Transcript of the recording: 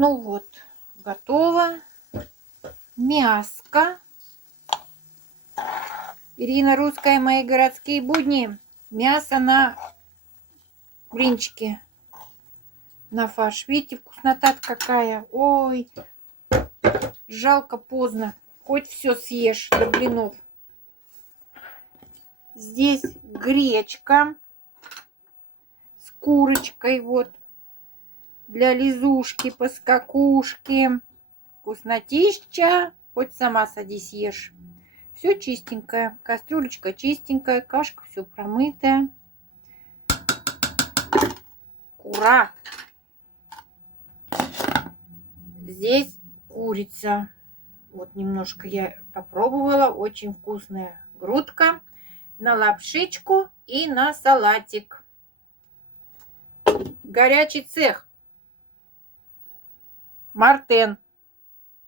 Ну вот, готово. Мяско. Ирина Русская, мои городские будни. Мясо на блинчики. На фарш. Видите, вкуснота какая. Ой, жалко поздно. Хоть все съешь до блинов. Здесь гречка с курочкой. Вот. Для лизушки, поскакушки. Вкуснотища. Хоть сама садись ешь. Все чистенькое. Кастрюлечка чистенькая. Кашка все промытая. Ура! Здесь курица. Вот немножко я попробовала. Очень вкусная грудка. На лапшичку и на салатик. Горячий цех. Мартен.